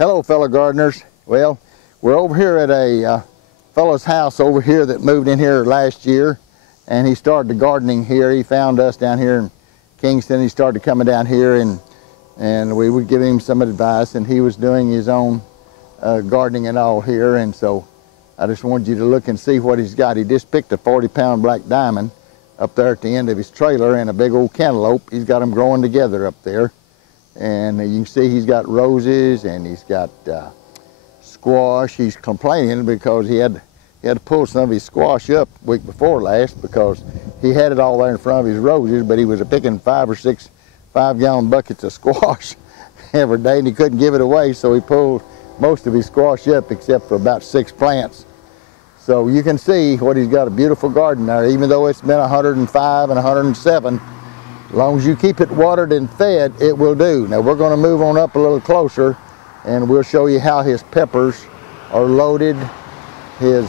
Hello, fellow gardeners. Well, we're over here at a fellow's house over here that moved in here last year, and he started the gardening here. He found us down here in Kingston. He started coming down here, and we would give him some advice, and he was doing his own gardening and all here. And so I just wanted you to look and see what he's got. He just picked a 40-pound black diamond up there at the end of his trailer and a big old cantaloupe. He's got them growing together up there. And you can see he's got roses and he's got squash. He's complaining because he had to pull some of his squash up week before last because he had it all there in front of his roses, but he was picking 5 or 6 5-gallon buckets of squash every day, and he couldn't give it away, so he pulled most of his squash up except for about 6 plants. So you can see what he's got, a beautiful garden there, even though it's been 105 and 107. As long as you keep it watered and fed, it will do. Now we're going to move on up a little closer, and we'll show you how his peppers are loaded. His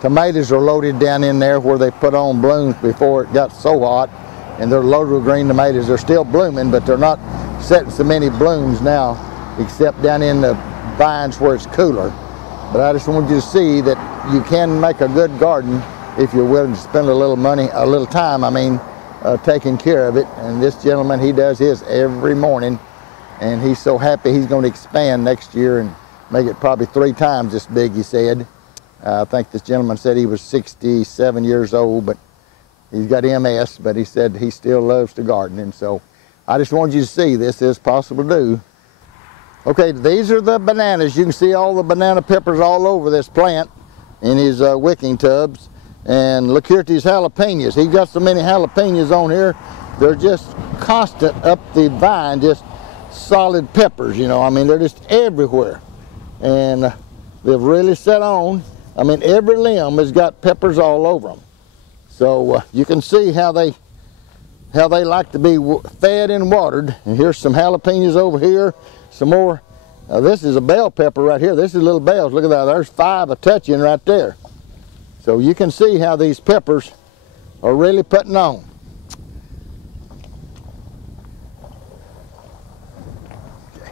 tomatoes are loaded down in there where they put on blooms before it got so hot, and they're loaded with green tomatoes. They're still blooming, but they're not setting so many blooms now, except down in the vines where it's cooler. But I just want you to see that you can make a good garden if you're willing to spend a little money, a little time, taking care of it. And this gentleman, he does his every morning, and he's so happy he's going to expand next year and make it probably 3 times this big, he said. I think this gentleman said he was 67 years old, but he's got MS, but he said he still loves to garden. And so I just wanted you to see this is possible to do. Okay, these are the bananas. You can see all the banana peppers all over this plant in his wicking tubs. And look here at these jalapenos. He's got so many jalapenos on here. They're just constant up the vine, just solid peppers, you know. I mean, they're just everywhere. And they've really set on. I mean, every limb has got peppers all over them. So you can see how they like to be fed and watered. And here's some jalapenos over here, some more. This is a bell pepper right here. This is little bells. Look at that. There's 5 a-touching right there. So you can see how these peppers are really putting on. Okay.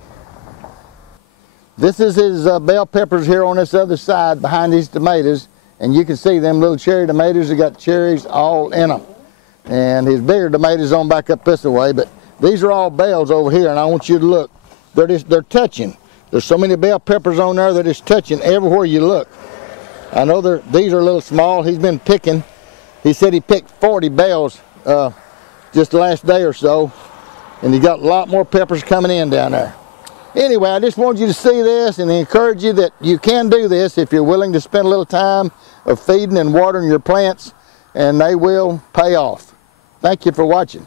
This is his bell peppers here on this other side behind these tomatoes, and you can see them little cherry tomatoes. They got cherries all in them. And his bigger tomatoes on back up this way, but these are all bells over here, and I want you to look. They're touching. There's so many bell peppers on there, they're just touching everywhere you look. I know these are a little small. He's been picking. He said he picked 40 bells just the last day or so, and he got a lot more peppers coming in down there. Anyway, I just wanted you to see this and encourage you that you can do this if you're willing to spend a little time of feeding and watering your plants, and they will pay off. Thank you for watching.